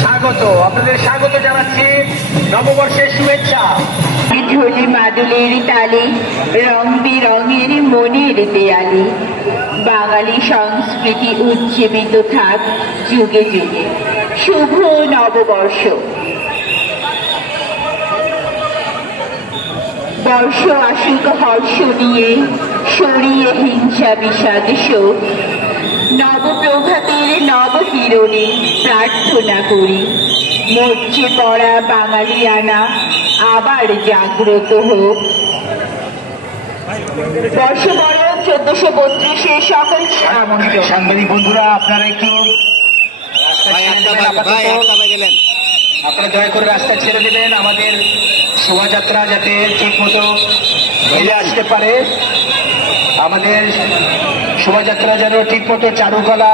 স্বাগত। আপনাদের স্বাগত জানাচ্ছি নববর্ষের শুভেচ্ছা। ঝুলি মাদুলের তালে, রং মনের দেয়ালে। বাঙালি সংস্কৃতি উজ্জীবিত থাক যুগে যুগে। শুভ নববর্ষ। বর্ষ আসুক হর্ষ নিয়ে সরিয়ে হিংসা বিষাদ শোক। নবপ্রভাতের নব কিরণে প্রার্থনা করি। মরছে পড়া বাঙালিয়ানা আবার জাগ্রত হোক। বর্ষবরণ চোদ্দশো বত্রিশে সকল সাংবাদিক বন্ধুরা আপনারা একটু আপনারা দয়া করে রাস্তা ছেড়ে দেবেন আমাদের শোভাযাত্রা যাতে ঠিক মতো ফিরে আসতে পারে। আমাদের শোভাযাত্রা যেন ঠিক মতো চারুকলা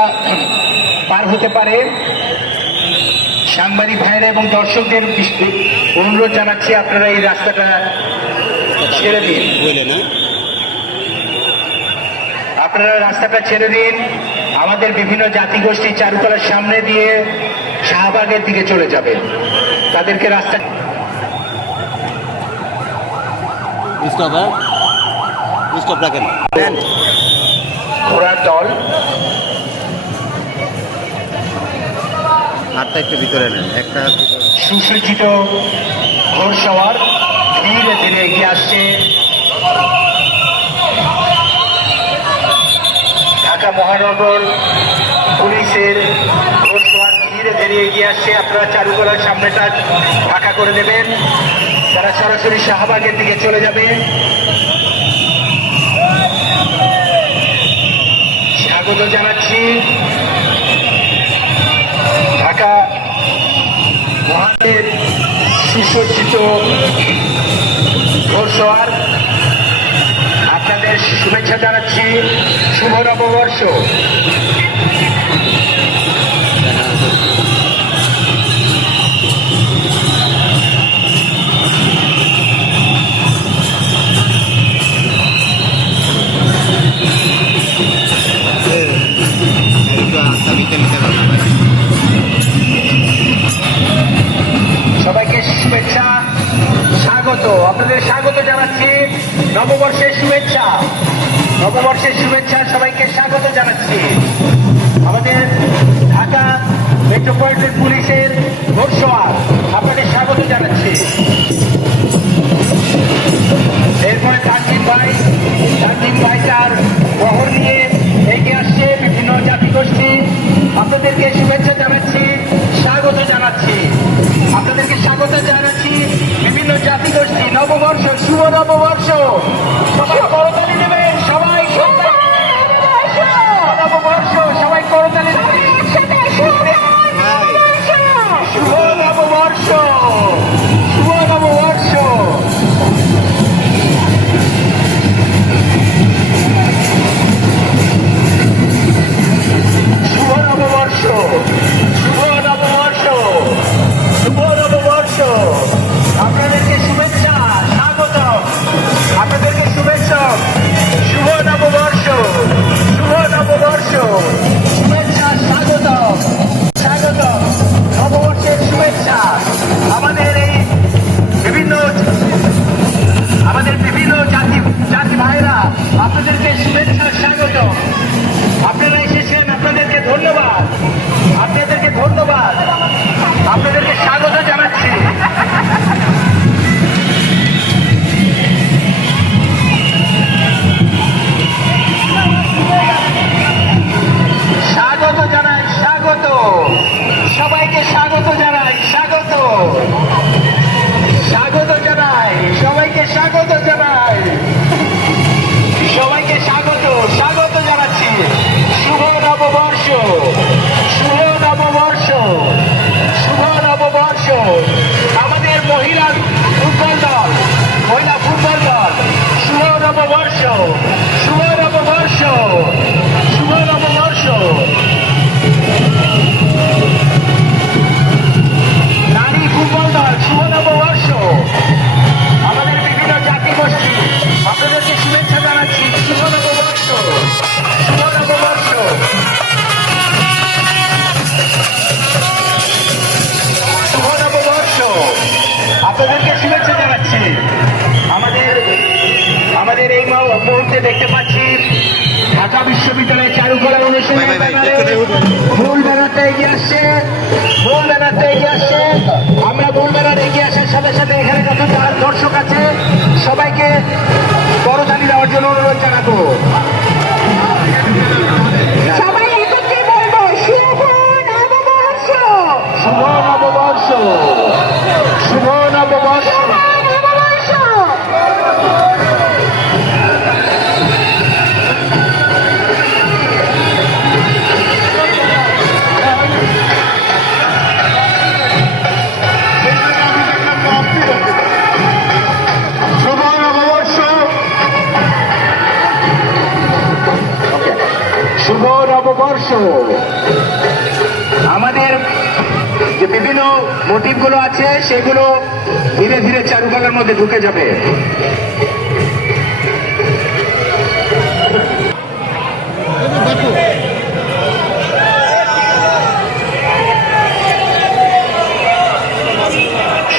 পার হতে পারে। সাংবাদিক ভাইয়েরা এবং দর্শকদের অনুরোধ জানাচ্ছি আপনারা এই রাস্তাটা ছেড়ে দিন। আপনারা রাস্তাটা ছেড়ে দিন। আমাদের বিভিন্ন জাতিগোষ্ঠী চারুকলার সামনে দিয়ে শাহবাগের দিকে চলে যাবে। তাদেরকে রাস্তা ঘোড়ার দল হাতটা একটু ভিতরে নেন। একটা সুসজ্জিত ঘোড়সওয়ার ধীরে ধীরে এগিয়ে আসছে। ঢাকা মহানগর পুলিশের ঘোড়সওয়ার ধীরে ধীরে এগিয়ে আসছে। আপনারা চালু করার সামনেটা ঢাকা করে দেবেন তারা সরাসরি শাহবাগের দিকে চলে যাবে, স্বাগত জানাচ্ছি। ঢাকা মহানের সুসজ্জিত ঘোষওয়ার আপনাদের শুভেচ্ছা জানাচ্ছি। শুভ নববর্ষ। আপনাদের স্বাগত জানাচ্ছি নববর্ষের শুভেচ্ছা। নববর্ষের শুভেচ্ছা সবাইকে স্বাগত জানাচ্ছি। আমাদের ঢাকা মেট্রোপলিটন পুলিশের স্বাগত যে দেখতে পাচ্ছি ঢাকা বিশ্ববিদ্যালয়ের চারুকলা উঠুন। মূল ব্যানারটা এগিয়ে আসছে। মূল ব্যানারটা এগিয়ে আসছে। আমরা মূল ব্যানার এগিয়ে আসার সাথে সাথে এখানে যত যারা দর্শক আছে সবাইকে করতালি দেওয়ার জন্য অনুরোধ জানাব। সবাই একত্রে বলব শুভ নববর্ষ। শুভ নববর্ষ আমাদের যে বিভিন্ন মোটিভগুলো আছে, সেগুলো ধীরে ধীরে চারুকলার মধ্যে ঢুকে যাবে।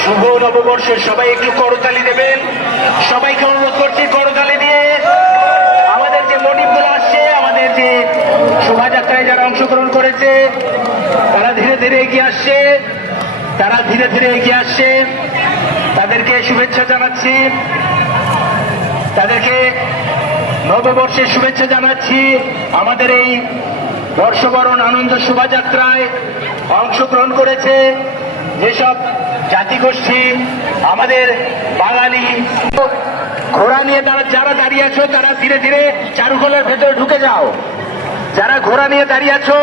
শুভ নববর্ষের সবাই একটু করতালি দেবেন সবাইকে অনুরোধ করছি করতালি দিয়ে আমাদের যে মোটিভগুলো আসছে আমাদের যে শোভাযাত্রায় যারা অংশগ্রহণ করেছে, তারা ধীরে ধীরে এগিয়ে আসছে। তারা ধীরে ধীরে এগিয়ে আসছে। তাদেরকে শুভেচ্ছা জানাচ্ছি। তাদেরকে নববর্ষের শুভেচ্ছা জানাচ্ছি। আমাদের এই বর্ষবরণ আনন্দ শোভাযাত্রায় অংশগ্রহণ করেছে যেসব জাতিগোষ্ঠী, আমাদের বাঙালি। ঘোড়া নিয়ে তারা যারা দাঁড়িয়ে আছো, তারা ধীরে ধীরে চারুকলের ভেতরে ঢুকে যাও। যারা ঘোড়া নিয়ে দাঁড়িয়ে আছো